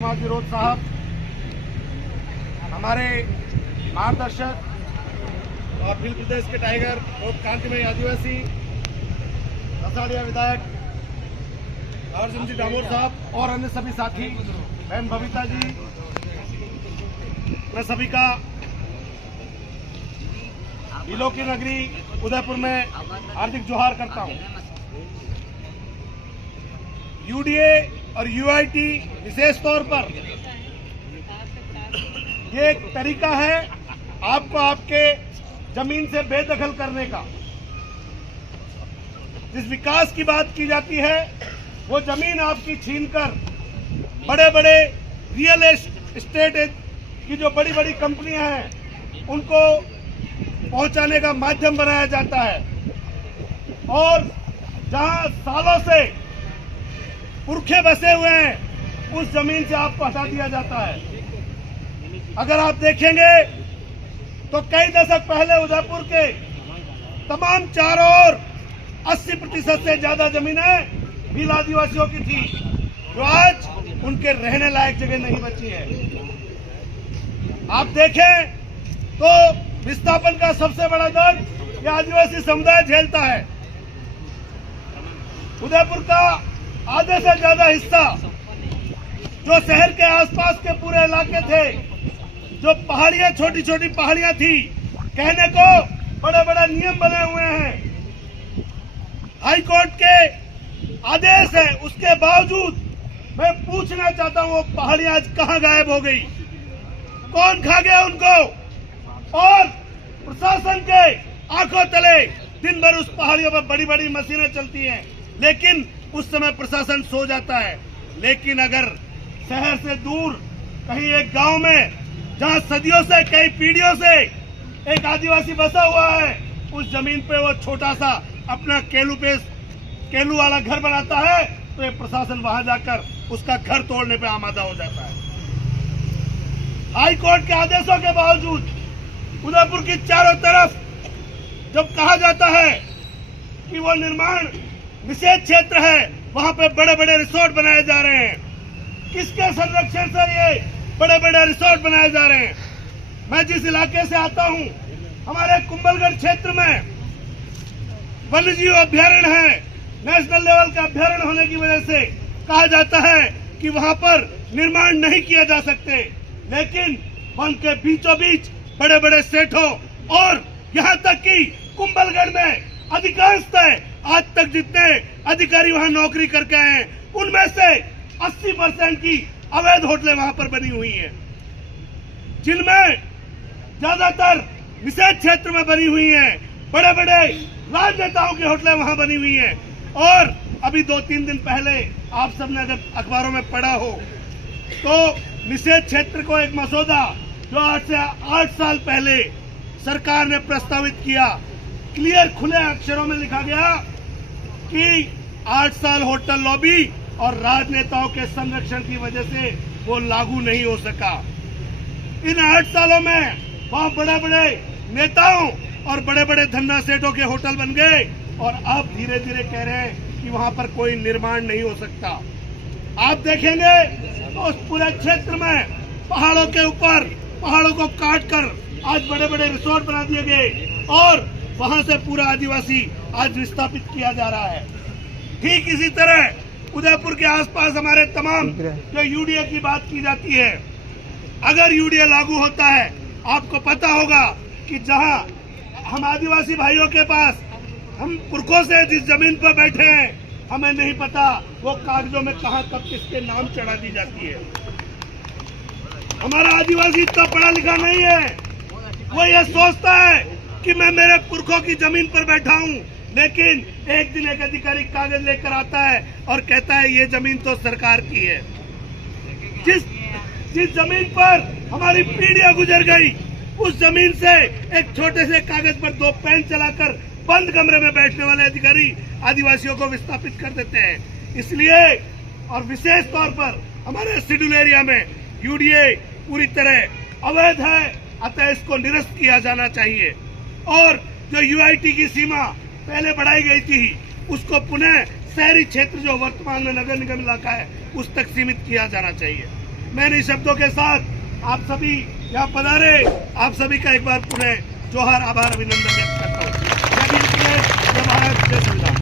विरोध साहब, हमारे मार्गदर्शक और भील प्रदेश के टाइगर और कांतिमय आदिवासी रसाड़िया विधायक अर्जुन जी डामोर साहब और अन्य सभी साथी, बहन बबीता जी, मैं सभी का भीलों की नगरी उदयपुर में हार्दिक जोहार करता हूं। यूडीए और यूआईटी विशेष तौर पर ये एक तरीका है आपको आपके जमीन से बेदखल करने का। जिस विकास की बात की जाती है वो जमीन आपकी छीनकर बड़े बड़े रियल एस्टेट की जो बड़ी बड़ी कंपनियां हैं उनको पहुंचाने का माध्यम बनाया जाता है और जहां सालों से पुरखे बसे हुए हैं उस जमीन से आपको हटा दिया जाता है। अगर आप देखेंगे तो कई दशक पहले उदयपुर के तमाम चारों ओर 80% से ज्यादा जमीनें भील आदिवासियों की थी, जो आज उनके रहने लायक जगह नहीं बची है। आप देखें तो विस्थापन का सबसे बड़ा दर्द यह आदिवासी समुदाय झेलता है। उदयपुर का आधे से ज्यादा हिस्सा जो शहर के आसपास के पूरे इलाके थे, जो पहाड़ियां छोटी छोटी पहाड़ियां थी, कहने को बड़े बड़े नियम बने हुए हैं, हाई कोर्ट के आदेश है, उसके बावजूद मैं पूछना चाहता हूं वो पहाड़ियां आज कहां गायब हो गई, कौन खा गया उनको? और प्रशासन के आंखों तले दिन भर उस पहाड़ियों पर बड़ी बड़ी मशीनें चलती हैं, लेकिन उस समय प्रशासन सो जाता है। लेकिन अगर शहर से दूर कहीं एक गांव में जहां सदियों से कई पीढ़ियों से एक आदिवासी बसा हुआ है, उस जमीन पे वो छोटा सा अपना केलू वाला घर बनाता है, तो ये प्रशासन वहां जाकर उसका घर तोड़ने पे आमादा हो जाता है। हाई कोर्ट के आदेशों के बावजूद उदयपुर की चारों तरफ जब कहा जाता है कि वो निर्माण निषेध क्षेत्र है, वहां पे बड़े बड़े रिसोर्ट बनाए जा रहे हैं। किसके संरक्षण से ये बड़े बड़े रिसोर्ट बनाए जा रहे हैं? मैं जिस इलाके से आता हूं, हमारे कुंभलगढ़ क्षेत्र में वन्यजीव अभ्यारण्य है। नेशनल लेवल का अभ्यारण्य होने की वजह से कहा जाता है कि वहां पर निर्माण नहीं किया जा सकते, लेकिन वन के बीचों बीच बड़े बड़े सेठों और यहाँ तक कि कुंभलगढ़ में अधिकांशतः आज तक जितने अधिकारी वहां नौकरी करके आए हैं, उनमें से 80% की अवैध होटलें वहां पर बनी हुई हैं, जिनमें ज्यादातर निषेध क्षेत्र में बनी हुई हैं। बड़े बड़े राजनेताओं की होटलें वहां बनी हुई हैं। और अभी 2-3 दिन पहले आप सबने अगर अखबारों में पढ़ा हो तो निषेध क्षेत्र को एक मसौदा जो आज से 8 साल पहले सरकार ने प्रस्तावित किया, क्लियर खुले अक्षरों में लिखा गया कि 8 साल होटल लॉबी और राजनेताओं के संरक्षण की वजह से वो लागू नहीं हो सका। इन 8 सालों में वहां बड़े बड़े नेताओं और बड़े बड़े धन्ना सेठों के होटल बन गए और अब धीरे धीरे कह रहे हैं कि वहां पर कोई निर्माण नहीं हो सकता। आप देखेंगे तो उस पूरे क्षेत्र में पहाड़ों के ऊपर पहाड़ों को काटकर आज बड़े बड़े रिसोर्ट बना दिए गए और वहां से पूरा आदिवासी आज विस्थापित किया जा रहा है। ठीक इसी तरह उदयपुर के आसपास हमारे तमाम जो यूडीए की बात की जाती है, अगर यूडीए लागू होता है, आपको पता होगा कि जहां हम आदिवासी भाइयों के पास हम पुरखों से जिस जमीन पर बैठे हैं, हमें नहीं पता वो कागजों में कहां कब किसके नाम चढ़ा दी जाती है। हमारा आदिवासी इतना पढ़ा लिखा नहीं है, वो ये सोचता है कि मैं मेरे पुरखों की जमीन पर बैठा हूं, लेकिन एक दिन एक अधिकारी कागज लेकर आता है और कहता है ये जमीन तो सरकार की है। जिस जमीन पर हमारी पीढ़ियां गुजर गई, उस जमीन से एक छोटे से कागज पर 2 पेन चलाकर बंद कमरे में बैठने वाले अधिकारी आदिवासियों को विस्थापित कर देते हैं। इसलिए और विशेष तौर पर हमारे शेड्यूल एरिया में यूडीए पूरी तरह अवैध है, अतः इसको निरस्त किया जाना चाहिए। और जो यूआईटी की सीमा पहले बढ़ाई गई थी, उसको पुनः शहरी क्षेत्र जो वर्तमान में नगर निगम इलाका है उस तक सीमित किया जाना चाहिए। मैं इन शब्दों के साथ आप सभी यहाँ पधारे, आप सभी का एक बार पुनः जोहार, आभार, अभिनंदन व्यक्त करता हूं।